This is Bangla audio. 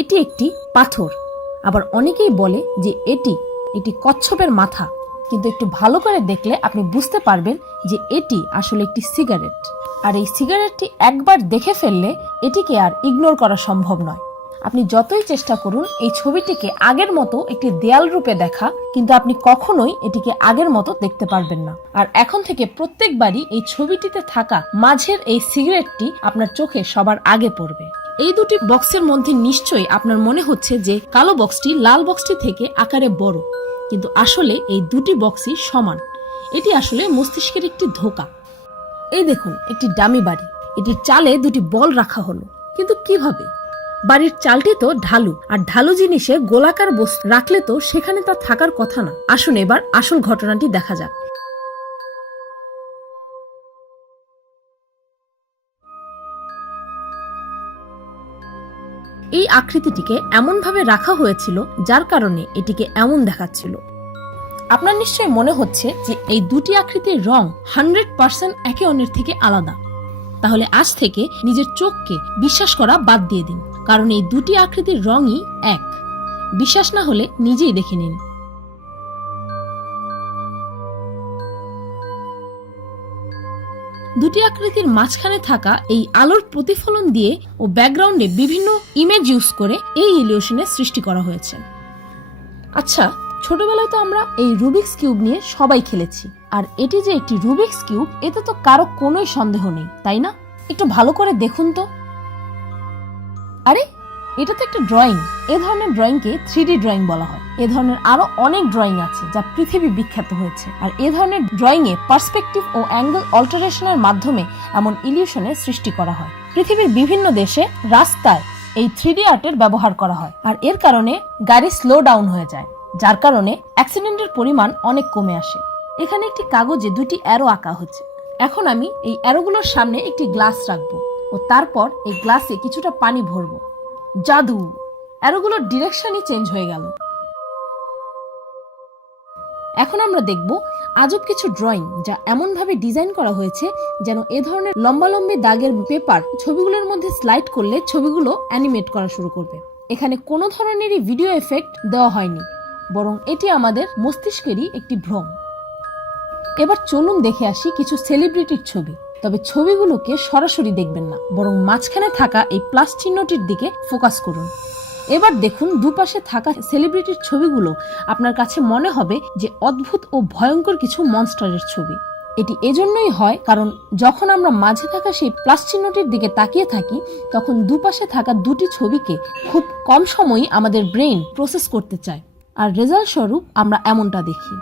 এটি একটি পাথর। আবার অনেকেই বলে যে এটি কচ্ছপের মাথা, কিন্তু একটু ভালো করে দেখলে আপনি বুঝতে পারবেন যে এটি আসলে একটি সিগারেট। আর এই সিগারেটটি একবার দেখে ফেললে এটিকে আর ইগনোর করা সম্ভব নয়। আপনি যতই চেষ্টা করুন এই ছবিটিকে আগের মতো একটি দেয়াল রূপে দেখা, কিন্তু আপনি কখনোই এটিকে আগের মতো দেখতে পারবেন না। আর এখন থেকে প্রত্যেকবারই এই ছবিটিতে থাকা মাঝের এই সিগারেটটি আপনার চোখে সবার আগে পড়বে। এই দুটি বক্সের মধ্যে নিশ্চয়ই আপনার মনে হচ্ছে যে কালো বক্সটি লাল বক্সটি থেকে আকারে বড়, কিন্তু আসলে এই দুটি বক্সই সমান। এটি আসলে মস্তিষ্কের একটি ধোঁকা। এই দেখুন একটি ডামি বাড়ি, এটির চালে দুটি বল রাখা হলো, কিন্তু কিভাবে? বাড়ির চালটি তো ঢালু, আর ঢালু জিনিসে গোলাকার বস্তু রাখলে তো সেখানে তা থাকার কথা না। আসুন এবার আসল ঘটনাটি দেখা যাক। এই আকৃতিটিকে এমনভাবে রাখা হয়েছিল যার কারণে এটিকে এমন দেখাচ্ছিল। আপনার নিশ্চয়ই মনে হচ্ছে যে এই দুটি আকৃতির রং 100% একে অন্যের থেকে আলাদা। তাহলে আজ থেকে নিজের চোখকে বিশ্বাস করা বাদ দিয়ে দিন, কারণ এই দুটি আকৃতির রঙই এক। বিশ্বাস না হলে নিজেই দেখে নিন। দুটি আকৃতির মাঝখানে থাকা এই আলোর প্রতিফলন দিয়ে ও ব্যাকগ্রাউন্ডে বিভিন্ন ইমেজ ইউজ করে এই ইলিউশনের সৃষ্টি করা হয়েছে। আচ্ছা, ছোটবেলায় তো আমরা এই রুবিক্স কিউব নিয়ে সবাই খেলেছি, আর এটি যে একটি রুবিক্স কিউব এতে তো কারো কোনোই সন্দেহ নেই, তাই না? একটু ভালো করে দেখুন তো। আরে, এটা তো একটা ড্রয়িং। এ ধরনের ড্রয়িংকে 3D ড্রয়িং বলা হয়। এ ধরনের আরো অনেক ড্রয়িং আছে যা পৃথিবী বিখ্যাত হয়েছে, আর এ ধরনের ড্রয়িং এ পার্সপেক্টিভ ও অ্যাঙ্গেল অল্টারেশনের মাধ্যমে এমন ইলিউশনের সৃষ্টি করা হয়। পৃথিবীর বিভিন্ন দেশে রাস্তায় এই 3D আর্টের ব্যবহার করা হয়, আর এর কারণে গাড়ি স্লো ডাউন হয়ে যায়, যার কারণে অ্যাক্সিডেন্টের পরিমাণ অনেক কমে আসে। এখানে একটি কাগজে দুটি অ্যারো আঁকা হচ্ছে। এখন আমি এই অ্যারোগুলোর সামনে একটি গ্লাস রাখবো ও তারপর এই গ্লাসে কিছুটা পানি ভরবো। জাদু! অ্যারোগুলোর ডিরেকশনই চেঞ্জ হয়ে গেল। এখন আমরা দেখব আজব কিছু ড্রয়িং যা এমনভাবে ডিজাইন করা হয়েছে যেন এ ধরনের লম্বালম্বি দাগের পেপার ছবিগুলোর মধ্যে স্লাইড করলে ছবিগুলো অ্যানিমেট করা শুরু করবে। এখানে কোনো ধরনেরই ভিডিও এফেক্ট দেওয়া হয়নি, বরং এটি আমাদের মস্তিষ্কেরই একটি ভ্রম। এবার চলুন দেখে আসি কিছু সেলিব্রিটির ছবি। তবে ছবিগুলোকে সরাসরি দেখবেন না, বরং মাঝখানে থাকা এই প্লাস চিহ্নটির দিকে ফোকাস করুন। এবার দেখুন দুপাশে থাকা সেলিব্রিটির ছবিগুলো আপনার কাছে মনে হবে যে অদ্ভুত ও ভয়ঙ্কর কিছু মনস্টারের ছবি। এটি এজন্যই হয় কারণ যখন আমরা মাঝে থাকা সেই প্লাস চিহ্নটির দিকে তাকিয়ে থাকি, তখন দুপাশে থাকা দুটি ছবিকে খুব কম সময়ই আমাদের ব্রেইন প্রসেস করতে চায়, আর রেজাল্ট স্বরূপ আমরা এমনটা দেখি।